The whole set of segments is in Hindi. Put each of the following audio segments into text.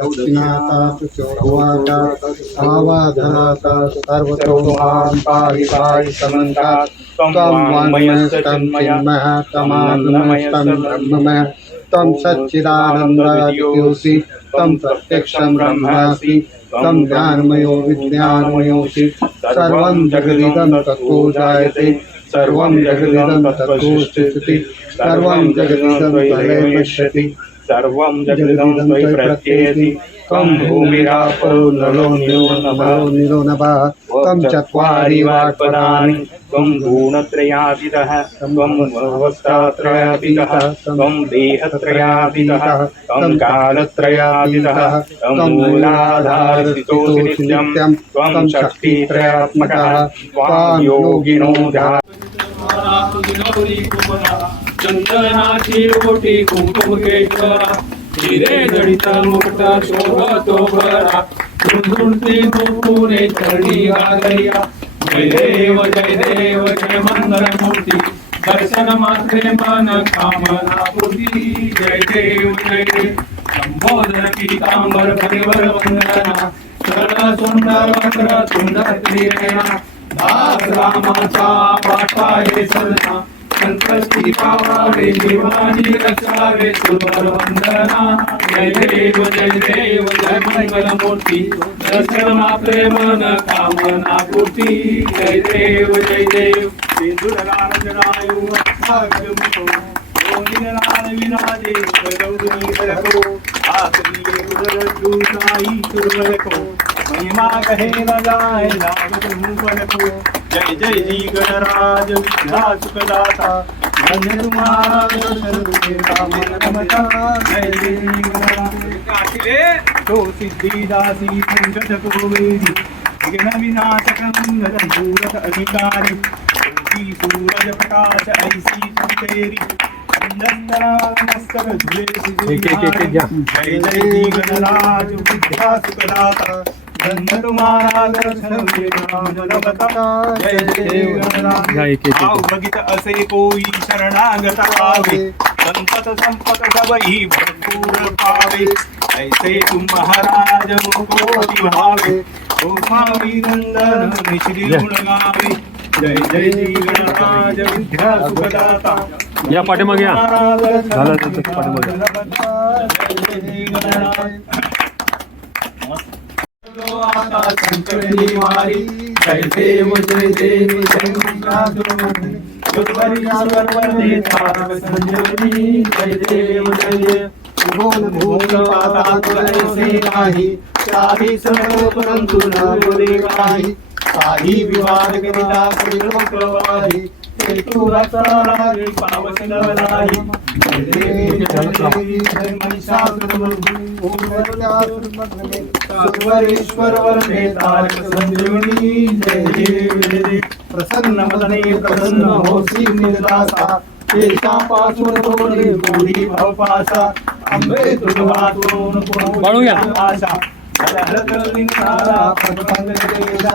दक्षिणाता चौवाता आवाधनाता सर्वतो माँ पाहि पाहि समन्तात् त्वं वाङ्मयस्तं चिन्मयः तमानन्दमयस्तं त्वं त्वं ज्ञानमयो विज्ञानमयोऽसि, सर्वं जगदिदं तत्तो जायते, सर्वं जगदिदं तत्तो स्थितिः सर्वं जगदिदं तदेव पश्यति सर्वं जगदिदं त्वयि प्रत्येति त्वं भूमिरापो नलो निलो नभो। निलो नभः। त्वं चत्वारि वाक्पदानि। त्वं त्वं त्वं त्वं त्वं मूलाधारस्थितोऽसि नित्यं। त्वं शक्तित्रयात्मकः। त्वां योगिनो ध्यान। चंदनाची ओटी कुंकुम केशरा हिरे जडित मुकुट शोभतो भरा झुंझुंती धुपुने चरणी गागरिया जय देव जय देव जय मंगल मूर्ती दर्शन मात्रे मन कामना पूर्ती जय देव जय देव. संबोधन पीतांबर परिवर वंदना. सरळ सुंदर वक्र सुंदर त्रिरेणा दास रामाचा पाठा हे सदना संकष्टी पावारे जीवानी रक्षावे सुंदर वंदना जय देव जय देव। जय मंगल मूर्ती दर्शना प्रेमन कामना पूर्ती जय देव जय देव सिंधुराजनायु भाग्यमुतो ओनिरान विराजे गौरी हरको आसनिये गुरु साई सुरवरको महिमा कहे न जाए लागत मुंपन को जय जय जी गणराज विद्या सुखदाता धन्य तुम्हारा दर्शन देता मन रमता जय जय गणराज. तो सिद्धि दासी पंकज को वेदी विघ्न विनाशक मंगल मूरत अधिकारी ज्योति सूरज प्रकाश ऐसी तुम तेरी चंदन मस्तक झुले जय जय जी गणराज विद्या सुखदाता जय बघित असे कोई शरणागत आवे संपत संपत सबही भरपूर पावे. ऐसे तुम महाराज मुको भावे. गोमावी नंदन मिश्री गुण गावे. जय जय जी गणराज विद्या सुखदाता. या पाठीमागे या. झालं पाठीमागे. जय देव जय देव जय संजीवनी जय देव जय देव भूल भूल पाता तुलसे नाही साधी सर्व परंतु न बोले काही काही विवाद करिता लोक वाही सर्वरेश्वर प्रसन्न मदने प्रसन्न होसी निर्दासा तेषा पासून कोणी गोरी भवपासा अंबे तुझवा दोन कोण आशा. हरत निंगारा पद्मांग देदा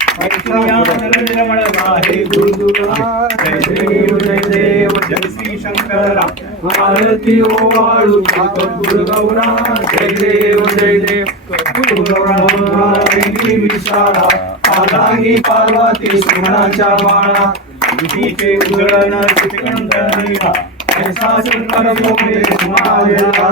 रमण आहे गुरुदुरा जय देव जय देव जय श्री शंकरा आरती ओवाळू कर्पूर गौरा जय देव जय देव कर्पूर गौरा विशाळा आलाही पार्वती सुमनाच्या बाळा विधीचे उजळण श्रीकंठनीला ऐसा शंकर मोरे मायला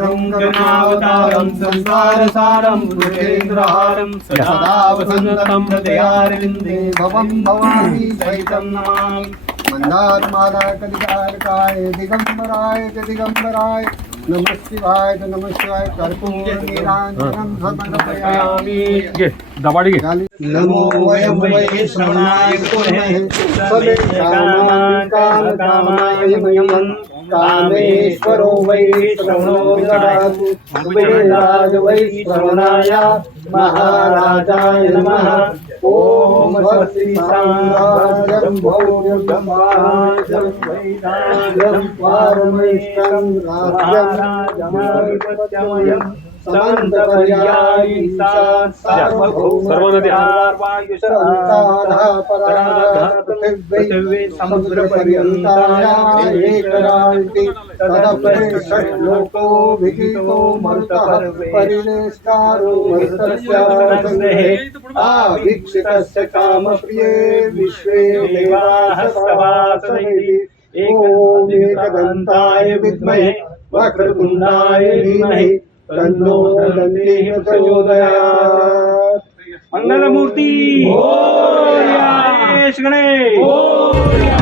रङ्गनावतारं संसारसारं भुजेन्द्रहारं सदा हृदयारविन्दे भवं भवानी चैतं नमामि। मंदारमाला कलिकारकाय दिगंबराय च दिगंबराय नमः शिवाय नमः शिवाय कर्पूर निराञ्जनं समर्पयामि। घे दबाडी नमो वयं वै श्रवणाय कुर्महे समे कामकामाय मह्यं कामेश्वरो वै श्रवणो ददातु वै श्रवणाय महाराजाय नमः। ॐ स्वस्ति साम्राज्यं भौर्यं महाराजं वैराजं पारमेष्टं राज्यं समन्तपर्यायी सर्व नद्या. पृथिवी समुद्रपर्यन्ताया एकरान्ति तदपरे षट्लोको विहितो मरुतः परिवेष्टारो मरुतस्य आवीक्षितस्य कामप्रिये विश्वे देवाः सभासदिति ॐ एकदन्ताय विद्महे वक्रतुण्डाय धीमहि तन्नो दन्तिः प्रचोदयात्। मंगलमूर्ती। गणेश गणेश।